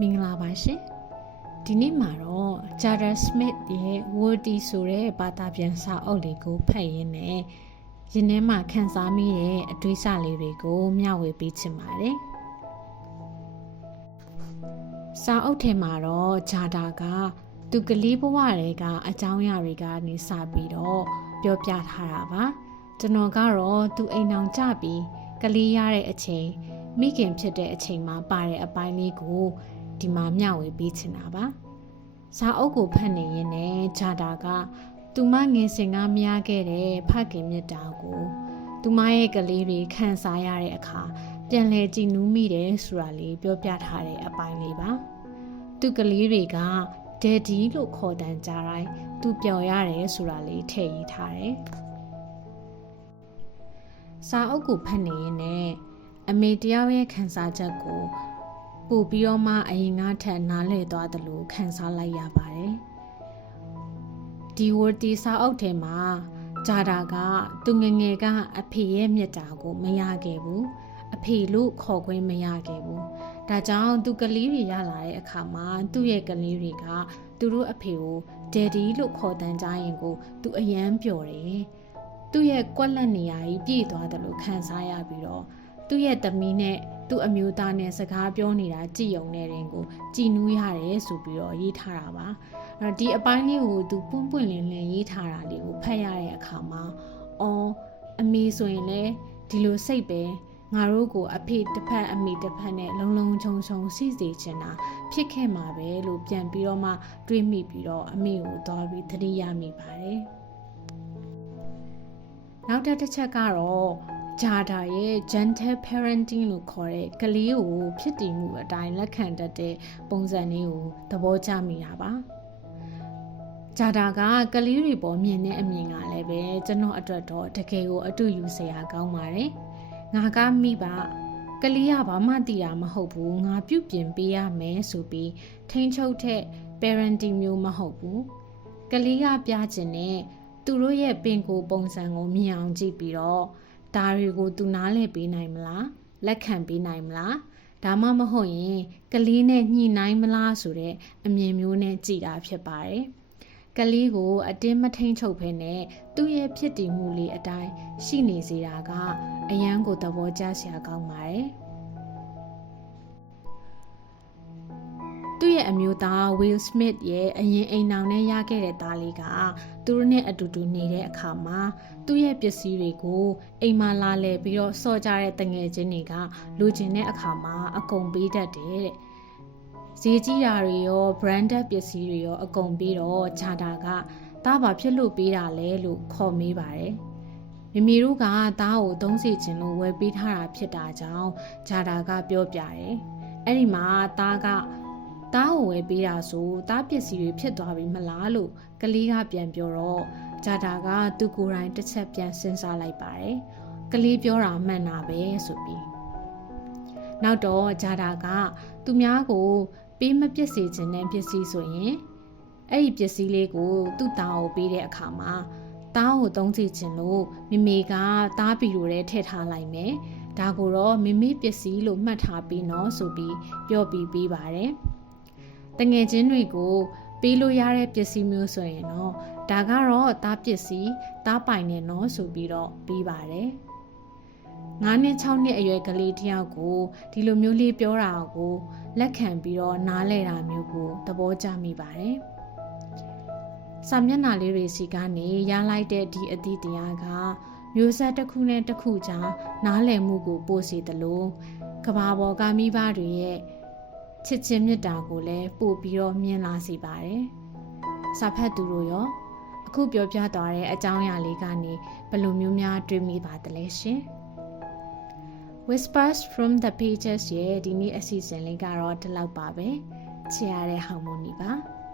မင်္ဂလာပါရှင်ဒီနေ့မှာတော့ Jada Smith ရဲ့ Woody ဆိုတဲ့ဘာသာပြန်စာအုပ်လေးကိုဖတ်ရင်းနဲ့ရင်ထဲမှာခန်းစားမိတဲ့အတွေးစလေးတွေကိုမျှဝေပေးချင်ပါတယ်စာအုပ်ထဲမှာတော့ Jada ကသူကလေးဘဝတွေကအကြောင်းအရာတွေကနေစပြီးတော့ပြောပြထားတာပါကျွန်တော်ကတော့သူအိမ်အောင်ကြပြီးကလေးရတဲ့အချိန်မိခင်ဖြစ်တဲ့အချိန်မှာပါတဲ့အပိုင်းလေးကိုဒီမှာမျှဝေပေးချင်တာပါစာအုပ်ကိုဖတ်နေရင်လည်းဂျာတာကသူမငယ်စဉ်ကမရခဲ့တဲ့ဖခင်မြတ်တာကိုသူမရဲ့ကလေးတွေခံစားရတဲ့အခါပြန်လဲကြည်နူးမိတယ်ဆိုတာလေးပြောပြထားတဲ့အပိုင်းလေးပါသူကလေးတွေကဒက်ဒီလို့ခေါ်တန်းကြတိုင်းသူပျော်ရတယ်ဆိုတာလေးထည့်ရေးထားတယ်စာအုပ်ကိုဖတ်နေရင်လည်းအမေတယောက်ရဲ့ခံစားချက်ကိုပို့ပြီးတော့မှအရင်ကထက်နားလည်သွားတယ်လို့ခံစားလိုက်ရပါတယ်။ဒီဝတ်တီစာအုပ်ထဲမှာဂျာတာကသူငငယ်ကအဖေရဲ့မြတ်တာကိုမရခဲ့ဘူး။အဖေလို့ခေါ်ခွင့်မရခဲ့ဘူး။ဒါကြောင့်သူကလေးတွေရလာတဲ့အခါမှာသူ့ရဲ့ကလေးတွေကသူတို့အဖေကိုဒက်ဒီလို့ခေါ်တန်းကြရင်ကိုသူအယမ်းပျော်တယ်။သူ့ရဲ့ကွက်လက်နေရာကြီးပြည့်သွားတယ်လို့ခံစားရပြီးတော့သူ့ရဲ့သမီးနဲ့သူ့အမျိုးသားနဲ့စကားပြောနေတာကြည်ယုံနေတဲ့ရင်ကိုကြည်နူးရတယ်ဆိုပြီးတော့ရေးထားတာပါအဲ့တော့ဒီအပိုင်းလေးကိုသူပွန့်ပွန့်လင်းလင်းရေးထားတာလေးကိုဖတ်ရတဲ့အခါမှာအမေဆိုရင်လည်းဒီလိုစိတ်ပဲငါတို့ကိုအဖေတစ်ဖက်အမေတစ်ဖက်နဲ့လုံလုံချုံချုံစီစေချင်တာဖြစ်ခဲ့မှာပဲလို့ပြန်ပြီးတော့မှတွေးမိပြီးတော့အမေကိုသွားပြီးသတိရမိပါတယ်နောက်တစ်ချက်ကတော့ဂျာတာရဲ့ gentle parenting လို့ခေါ်တဲ့ကလေးကိုဖြစ်တည်မှုအတိုင်းလက်ခံတတ်တဲ့ပုံစံလေးကိုသဘောကျမိတာပါဂျာတာကကလေးတွေပေါ်မြင်တဲ့အမြင်ကလည်းပဲကျွန်တော်အတွက်တော့တကယ်ကိုအတူယူစရာကောင်းပါတယ်ငါကမိပါကလေးကဘာမှသိတာမဟုတ်ဘူးငါပြုပြင်ပေးရမယ်ဆိုပြီးထိန်းချုပ်တဲ့ parenting မျိုးမဟုတ်ဘူးကလေးကပြချင်တဲ့သူတို့ရဲ့ပင်ကိုယ်ပုံစံကိုမြင်အောင်ကြည့်ပြီးတော့ဒါတွေကိုသူနားလည်ပေးနိုင်မလားလက်ခံပေးနိုင်မလားဒါမှမဟုတ်ရင်ကလေးနဲ့ညှိနှိုင်းမလားဆိုတဲ့အမြင်မျိုးနဲ့ကြည်တာဖြစ်ပါတယ်ကလေးကိုအတင်းမထိန်ချုပ်ဖ ೇನೆ သူ့ရဲ့ဖြစ်တည်မှုလေးအတိုင်းရှိနေစေတာကအယမ်းကိုသဘောကျစရာကောင်းပါတယ်သူ့ရဲ့အမျိုးသား Will Smith ရဲ့အရင်အိမ်အောင်နဲ့ရခဲ့တဲ့သားလေးကသူတို့နဲ့အတူတူနေတဲ့အခါမှာသူ့ရဲ့ပစ္စည်းတွေကိုအိမ်မှာလာလဲပြီးတော့စော့ကြတဲ့တငယ်ချင်းတွေကလိုချင်တဲ့အခါမှာအကုန်ပေးတတ်တယ်တဲ့ဈေးကြီးတာတွေရော branded ပစ္စည်းတွေရောအကုန်ပြီးတော့ဂျာတာကသားဘာဖြစ်လို့ပေးတာလဲလို့ခေါ်မေးပါတယ်မိမိတို့ကသားကိုသုံးစီခြင်းလို့ဝယ်ပေးထားတာဖြစ်တာကြောင့်ဂျာတာကပြောပြတယ်အဲ့ဒီမှာသားကသားကိုဝယ်ပေးတာဆိုသားပစ္စည်းတွေဖြစ်သွားပြီမလားလို့ကလေးကပြန်ပြောတော့ဂျာတာကသူကိုယ်တိုင်တစ်ချက်ပြန်စဉ်းစားလိုက်ပါတယ်ကလေးပြောတာမှန်တာပဲဆိုပြီးနောက်တော့ဂျာတာကသူများကိုပေးမပစ္စည်းခြင်းတဲ့ပစ္စည်းဆိုရင်အဲ့ဒီပစ္စည်းလေးကိုသူ့သားကိုပေးတဲ့အခါမှာသားကိုသုံးစီခြင်းလို့မိမိကသားပီလိုထဲထည့်ထားလိုက်မယ်ဒါကိုတော့မိမိပစ္စည်းလို့မှတ်ထားပြီးနော်ဆိုပြီးပြောပြီးပေးပါတယ်တငယ်ချင်းတွေကိုပေးလို့ရတဲ့ပစ္စည်းမျိုးဆိုရင်တော့ဒါကတော့သားပစ္စည်းသားပိုင်နေနော်ဆိုပြီးတော့ပြီးပါတယ်9နှစ်6နှစ်အရွယ်ကလေးတယောက်ကိုဒီလိုမျိုးလေးပြောတာကိုလက်ခံပြီးတော့နားလဲတာမျိုးကိုသဘောကျမိပါတယ်စာမျက်နှာလေးတွေစီကနေရလိုက်တဲ့ဒီအသည့်တရားကမျိုးဆက်တစ်ခုနဲ့တစ်ခုကြားနားလည်မှုကိုပို့စေတယ်လို့ကဘာပေါ်ကမိဘတွေရဲ့ချစ်ချင်းမြတ်တာကိုလည်းပို့ပြီးတော့မြင်လာစေပါတယ်။စာဖတ်သူတို့ရောအခုပြောပြသွားတဲ့အကြောင်းအရာလေးကနေဘယ်လိုမျိုးများတွေးမိပါသလဲရှင်။ Whispers from the Pages ရဲ့ဒီနေ့အစီအစဉ်လေးကတော့ဒီလောက်ပါပဲ။ချစ်ရတဲ့ harmony ပါ။